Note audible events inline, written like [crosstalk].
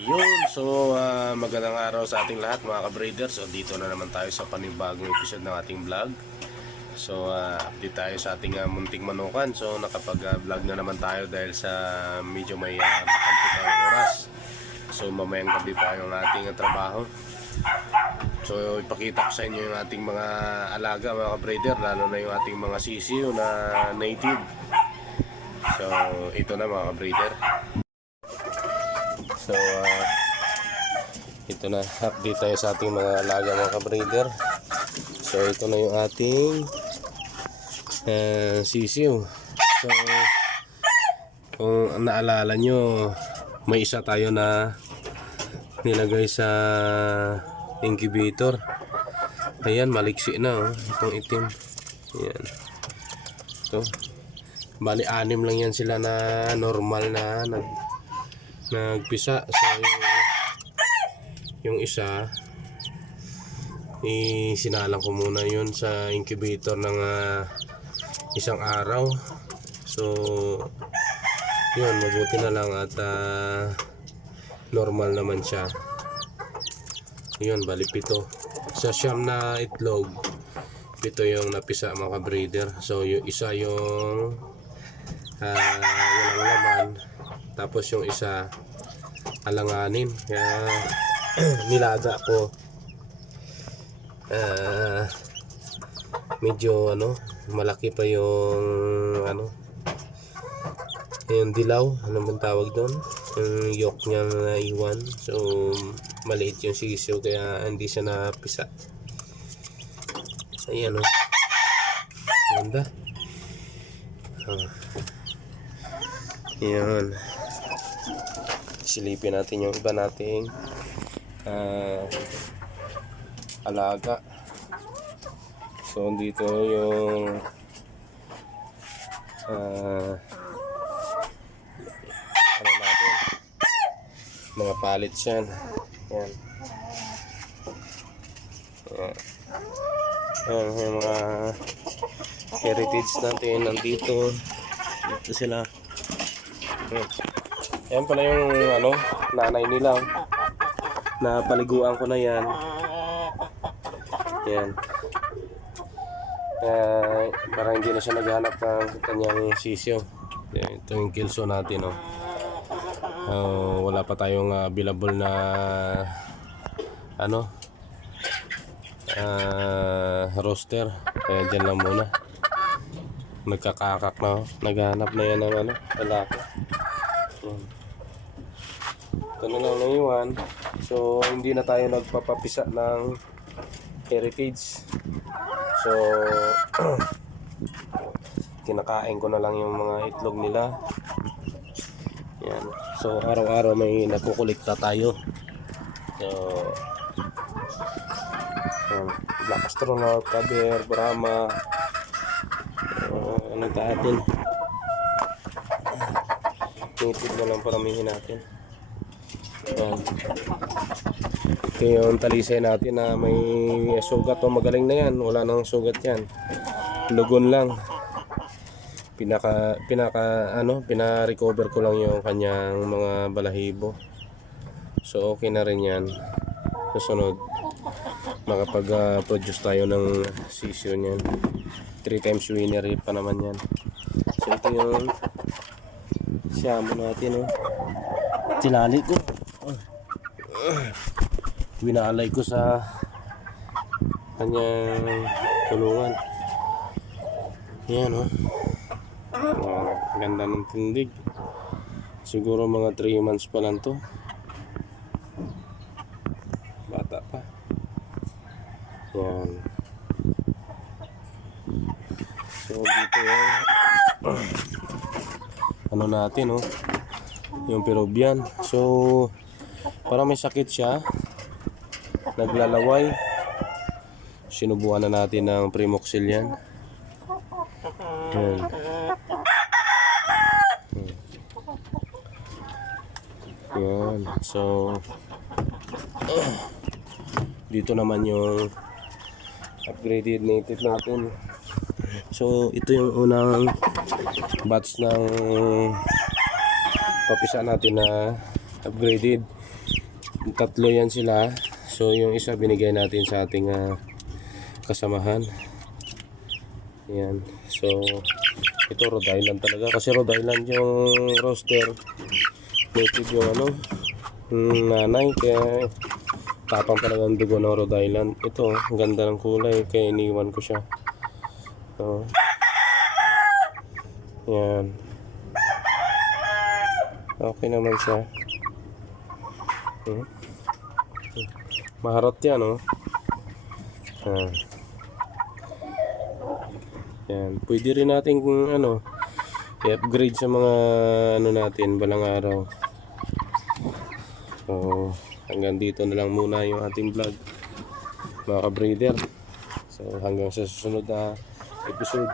Yun, so ah, magandang araw sa ating lahat mga ka-breeder. So dito na naman tayo sa panibagong episode ng ating vlog. So ah, update tayo sa ating ah, munting manukan. So nakapag-vlog na naman tayo dahil sa medyo may uh, tayong oras. So mamayang gabi pa yung ating ah, trabaho. So ipakita ko sa inyo yung ating mga alaga mga ka-breeder, lalo na yung ating mga sisiyo na native. So ito na mga ka-breeder. So, ah, ito na, update tayo sa ating mga alaga mga ka-breeder. So, ito na yung ating uh, sisiw. So, kung naalala nyo, may isa tayo na nilagay sa incubator. Ayan, maliksi na oh, itong itim. Ayan. So, bali anim lang yan sila na normal na nag nagpisa so yung, yung isa. Isinalang ko muna yun sa incubator ng ah, isang araw. So yun mabuti na lang at ah, normal naman siya. Yun bali pito. Sa siyam na itlog pito yung napisa mga breeder so yung isa yung ah, walang laman tapos yung isa alanganin. Kaya [clears throat] nilaga ko. Ah, medyo ano malaki pa yung ano yung dilaw ano bang tawag doon? Yung yolk niya na iwan so maliit yung sisiw kaya hindi siya napisa. Ayan o ganda. Ah. yun silipin natin yung iba nating ah, alaga. So dito yung ah, ano natin? Mga pallets yan. Yan. Yan. Yan yung mga heritage natin. Nandito. Dito sila. Yan. Yan pala yung ano nanay nila. Na paliguan ko na yan. Yan kaya parang hindi na siya naghanap ng kanyang sisyo. Yan, ito yung kilso natin oh. Ah, wala pa tayong ah, available na ano ah, roster. Kaya dyan lang muna. Nagkakakak na oh. naghanap na yan ng ano lalaki. Yan. Ito na lang naiwan so hindi na tayo nagpapapisa ng heritage. So [clears throat] kinakain ko na lang yung mga itlog nila. Yan. So araw-araw may nakukulikta tayo. So yan. Black Astronaut, Kaber, Brahma. Uh, ano natin native na lang paramihin natin. Yan ito yung talisay natin na may sugat o magaling na yan. Wala nang sugat yan. Lugon lang. Pinaka pinaka ano pina-recover ko lang yung kanyang mga balahibo. So okay na rin yan. Susunod. Makapag-produce tayo ng sisyo niyan. 3 times winner pa naman yan. So ito yung siyamo natin oh. Tilali ko. Winalay ko sa kanyang kulungan yan oh. Wow, ganda ng tindig. Siguro mga 3 months pa lang to. Bata pa. Yan so dito yung ano natin oh. Yung Peruvian. So parang may sakit siya. Naglalaway. Sinubukan na natin ng Primoxil yan. Yan yan so [clears throat] dito naman yung upgraded native natin so ito yung unang batch ng papisa natin na upgraded tatlo yan sila. So yung isa binigay natin sa ating ah, kasamahan. Yan. So ito Rhode Island talaga kasi Rhode Island yung roster. Native yung ano, yung nanay kaya tapang talaga ang dugo ng Rhode Island. Ito, ang ganda ng kulay kaya iniwan ko siya. So, yan. Okay naman siya. Hmm. Maharot yan, oh. Ah. Yan. Pwede rin natin kung ano, i-upgrade sa mga ano natin balang araw. So, hanggang dito na lang muna yung ating vlog. Mga ka-breeder. So, hanggang sa susunod na episode.